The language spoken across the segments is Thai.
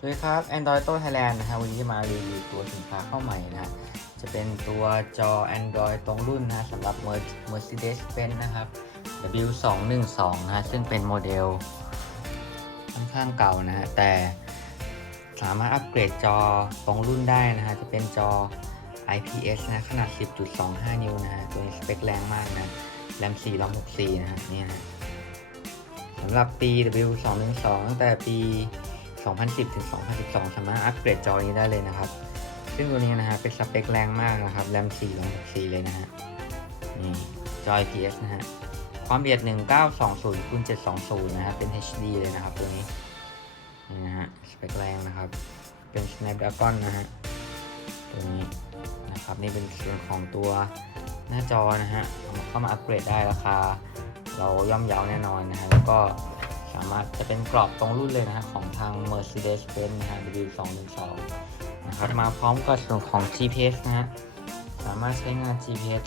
สวัสดีครับ Android Auto Thailand นะฮะวันนี้มารีวิวตัวสินค้าเข้าใหม่นะฮะจะเป็นตัวจอ Android ตรงรุ่นนะสำหรับ Mercedes Benz นะครับ W212 นะฮะซึ่งเป็นโมเดลค่อนข้างเก่านะฮะแต่สามารถอัปเกรดจอตรงรุ่นได้นะฮะจะเป็นจอ IPS นะขนาด 10.25 นิ้วนะฮะตัวนี้สเปคแรงมากนะแรม464นะฮะนี่นะสำหรับปี W212 ตั้งแต่ปี 2010 ถึง 2012 สามารถอัปเกรดจอนี้ได้เลยนะครับ ซึ่งตัวนี้นะฮะเป็นสเปคแรงมากนะครับ แรม4 264เลยนะฮะ นี่จอ IPS นะฮะ ความละเอียด 1920คูณ720 นะฮะ เป็น HD เลยนะครับตัวนี้ นี่นะฮะ สเปคแรงนะครับ เป็น Snapdragon นะฮะ ตัวนี้นะครับ นี่เป็นส่วนของตัวหน้าจอนะฮะเอาเข้ามาอัปเกรดได้ราคา เราย่อมเยาแน่นอนนะฮะ แล้วก็ สามารถจะเป็นกรอบตรงรุ่นเลยนะฮะของทาง Mercedes-Benz นะฮะ W212 นะครับมาพร้อมกับส่วนของ GPS นะฮะสามารถใช้งาน GPS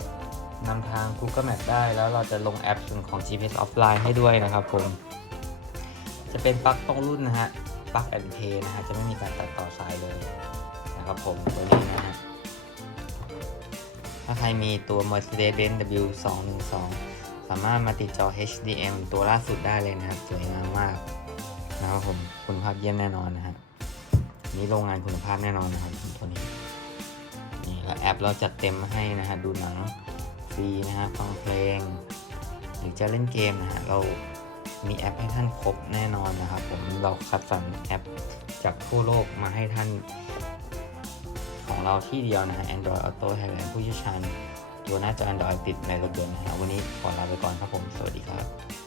นำทาง Google Map ได้แล้วเราจะลงแอปส่วนของ GPS offline ให้ด้วยนะครับผม จะเป็นปลั๊กตรงรุ่นนะฮะปลั๊ก and play นะฮะจะไม่มีการตัดต่อสายเลยนะครับผมตัวนี้นะฮะถ้าใครมีตัว Mercedes-Benz W212 สามารถมาติดจอ HDM ตัวล่าสุดได้เลยนะครับ สวยงามมากนะครับผมคุณภาพเยี่ยมแน่นอนนะฮะนี่โรงงานคุณภาพแน่นอนนะครับตัวนี้นี่แล้วแอปเราจัดเต็มมาให้นะฮะดูหนังฟรีนะฮะฟังเพลง หรือจะเล่นเกมนะฮะเรามีแอปให้ท่านครบแน่นอนนะครับผมเราคัดสรรแอปจากทั่วโลกมาให้ท่านของเราที่เดียวนะฮะ Android Auto Thailand ผู้เชี่ยวชาญ ตัวหน้าจอ Android ติดในรถยนต์นะฮะวันนี้ขอลาไปก่อนครับผม สวัสดีครับ